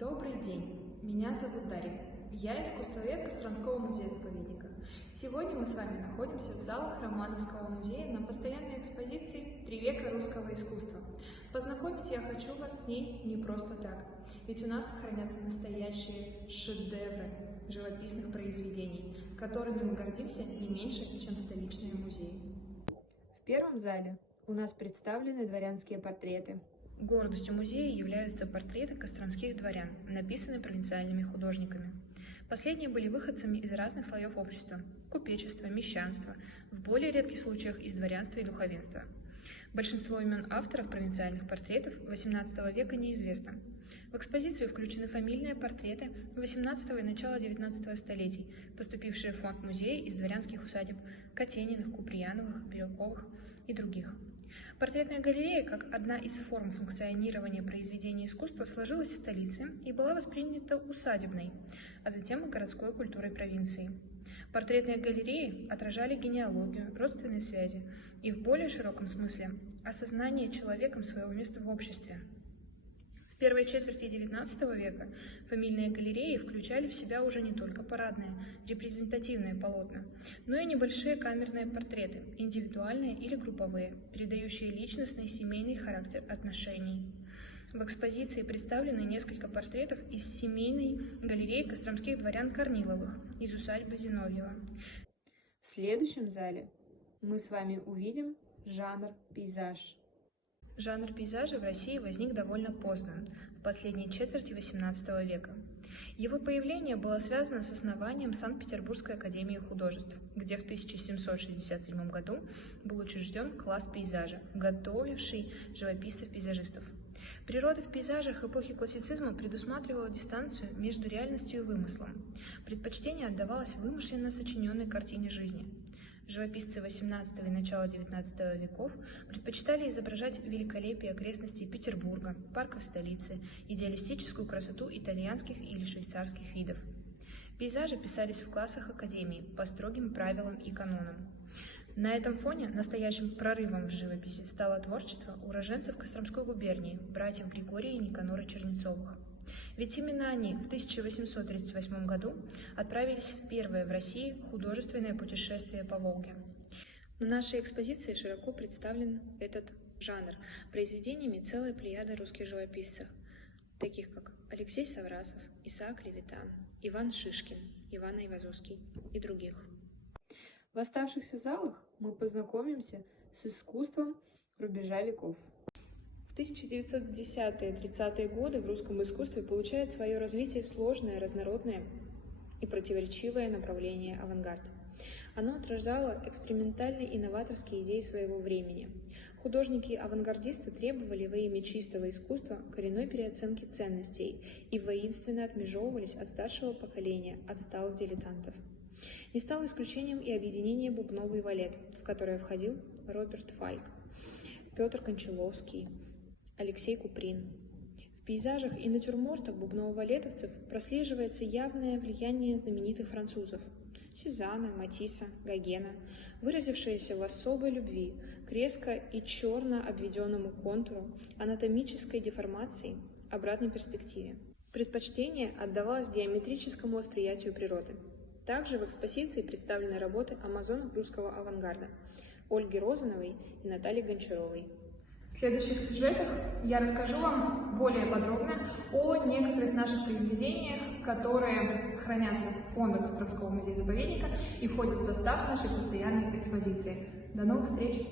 Добрый день, меня зовут Дарья. Я искусствовед Костромского музея-заповедника. Сегодня мы с вами находимся в залах Романовского музея на постоянной экспозиции «3 века русского искусства». Познакомить я хочу вас с ней не просто так, ведь у нас хранятся настоящие шедевры живописных произведений, которыми мы гордимся не меньше, чем столичные музеи. В первом зале у нас представлены дворянские портреты. Гордостью музея являются портреты костромских дворян, написанные провинциальными художниками. Последние были выходцами из разных слоев общества – купечества, мещанства, в более редких случаях из дворянства и духовенства. Большинство имен авторов провинциальных портретов XVIII века неизвестно. В экспозицию включены фамильные портреты XVIII и начала XIX столетий, поступившие в фонд музея из дворянских усадеб Катениных, Куприяновых, Бирюковых и других. Портретная галерея, как одна из форм функционирования произведений искусства, сложилась в столице и была воспринята усадебной, а затем и городской культурой провинции. Портретные галереи отражали генеалогию, родственные связи и, в более широком смысле, осознание человеком своего места в обществе. В первой четверти XIX века фамильные галереи включали в себя уже не только парадные, репрезентативные полотна, но и небольшие камерные портреты, индивидуальные или групповые, передающие личностный семейный характер отношений. В экспозиции представлены несколько портретов из семейной галереи костромских дворян Корниловых из усадьбы Зиновьева. В следующем зале мы с вами увидим жанр пейзаж. Жанр пейзажа в России возник довольно поздно, в последней четверти XVIII века. Его появление было связано с основанием Санкт-Петербургской академии художеств, где в 1767 году был учрежден класс пейзажа, готовивший живописцев-пейзажистов. Природа в пейзажах эпохи классицизма предусматривала дистанцию между реальностью и вымыслом. Предпочтение отдавалось вымышленно сочиненной картине жизни. Живописцы XVIII и начала XIX веков предпочитали изображать великолепие окрестностей Петербурга, парков столицы, идеалистическую красоту итальянских или швейцарских видов. Пейзажи писались в классах академии по строгим правилам и канонам. На этом фоне настоящим прорывом в живописи стало творчество уроженцев Костромской губернии, братьев Григория и Никанора Чернецовых. Ведь именно они в 1838 году отправились в первое в России художественное путешествие по Волге. На нашей экспозиции широко представлен этот жанр произведениями целой плеяды русских живописцев, таких как Алексей Саврасов, Исаак Левитан, Иван Шишкин, Иван Айвазовский и других. В оставшихся залах мы познакомимся с искусством рубежа веков. В 1910-30-е годы в русском искусстве получает свое развитие сложное, разнородное и противоречивое направление авангард. Оно отражало экспериментальные инноваторские идеи своего времени. Художники-авангардисты требовали во имя чистого искусства коренной переоценки ценностей и воинственно отмежевывались от старшего поколения, отсталых дилетантов. Не стало исключением и объединение «Бубновый валет», в которое входил Роберт Фальк, Петр Кончаловский, Алексей Куприн. В пейзажах и натюрмортах бубново-валетовцев прослеживается явное влияние знаменитых французов – Сезанна, Матисса, Гогена, выразившееся в особой любви к резко и черно обведенному контуру, анатомической деформации, обратной перспективе. Предпочтение отдавалось геометрическому восприятию природы. Также в экспозиции представлены работы амазонок русского авангарда Ольги Розановой и Натальи Гончаровой. В следующих сюжетах я расскажу вам более подробно о некоторых наших произведениях, которые хранятся в фондах Костромского музея-заповедника и входят в состав нашей постоянной экспозиции. До новых встреч!